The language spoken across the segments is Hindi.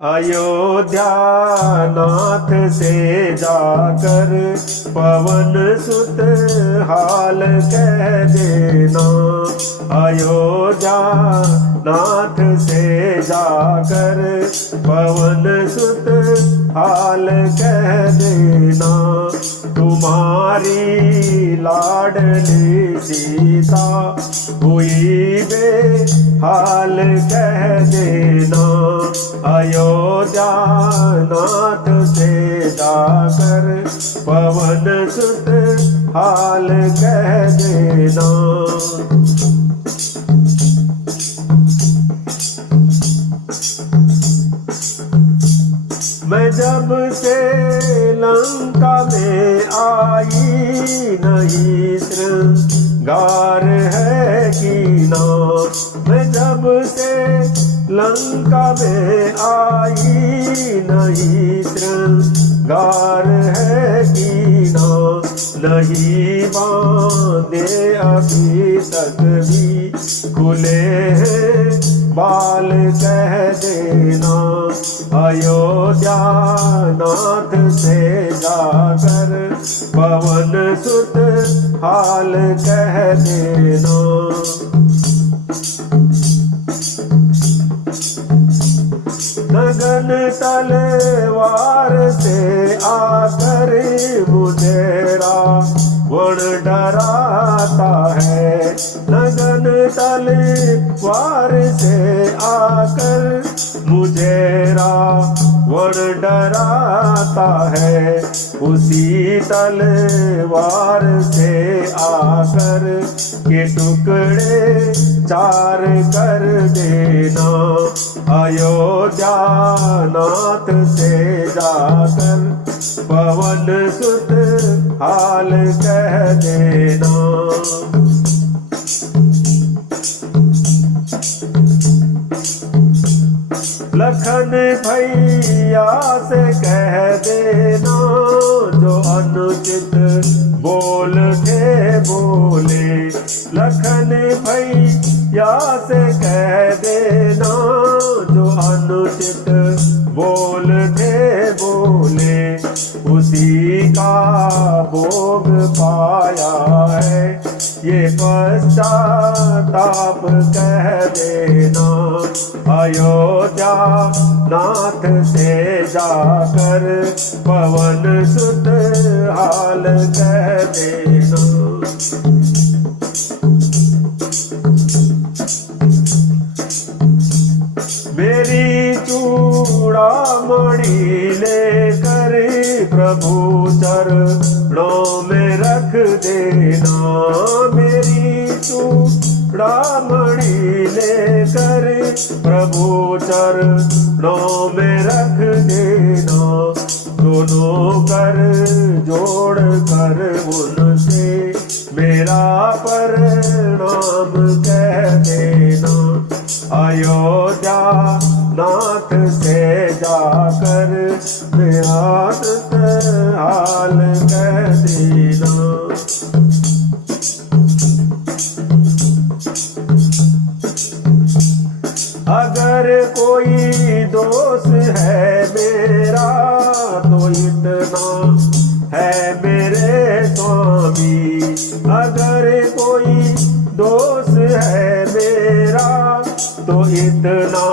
अयोध्या नाथ से जाकर पवन सुत हाल कह देना। अयोध्या नाथ से जाकर पवन सुत हाल कह देना। तुम्हारी लाडली सीता हुई बेहाल कह देना। अयोध्या नाथ से जाकर पवन सुत हाल कह देना। मैं जब से लंका में आई नहीं श्रृंगार है कीना। मैं जब से लंका में आई नहीं श्रृंगार है कीना। नहीं बांधे अभी तक भी खुले हैं बाल कह देना। अयोध्या नाथ से जाकर पवन सुत हाल कह देना। गगन तलवार से आकर मुझे रावण डराता है। गगन तलवार से आकर मुझे रावण डराता है। उसी तलवार से आकर के टुकड़े चार कर देना। अयोध्या नाथ से जाकर पवन सुत हाल कह देना। लखन भैया से कह देना जो अनुचित बोल थे बोले। लखन भैया से कह देना जो अनुचित बोल थे बोले। उसी का भोग पाया है ये पश्चाताप कह देना। अयोध्या नाथ से जाकर पवन सुत हाल कह देना। मेरी चूड़ामणि लेकर प्रभु चरणों में रख देना। मेरी चूड़ामणि लेकर प्रभु चरणों में रख देना। दोनों कर जोड़ कर उनसे मेरा प्रणाम कह देना। अयोध्या नाथ से जाकर मेरा हाल कह देना। अगर कोई दोष है मेरा तो इतना है मेरे स्वामी। अगर कोई दोष है मेरा तो इतना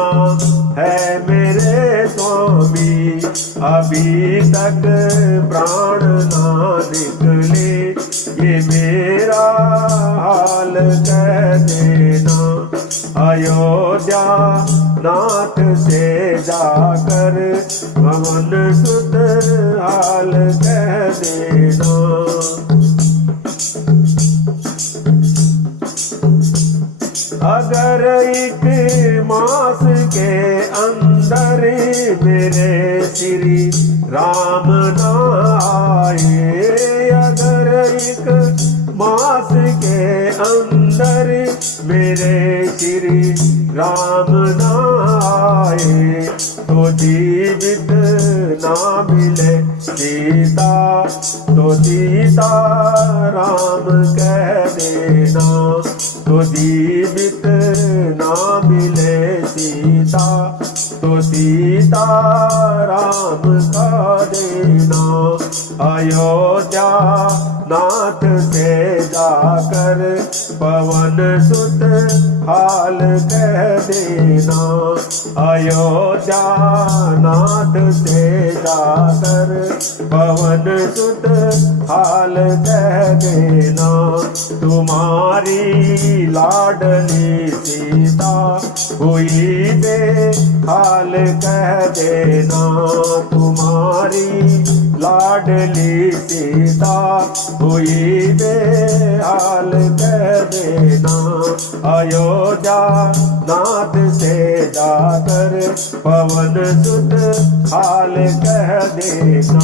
है मेरे स्वामी। अभी तक प्राण ना निकले ये मेरा हाल कह देना। अयोध्या नाथ से जाकर पवन सुत हाल कह देना। अगर एक मास के अंदर मेरे श्री राम न आए। अगर एक मास के अंदर मेरे श्री राम न आए तो जीवित ना मिले सीता। तो सीता राम कह देना। तो जीवित ना मिले सीता तो सीता राम का देना। अयोध्या नाथ से जाकर पवन सुत हाल कह देना। अयोध्या नाथ से जाकर पवन सुत हाल कह देना। तुम्हारी लाडली सीता हुई बेहाल कह देना। तुम्हारी लाडली सीता हुई बेहाल कह देना। अयोध्या नाथ से जाकर पवन सुत हाल कह देना।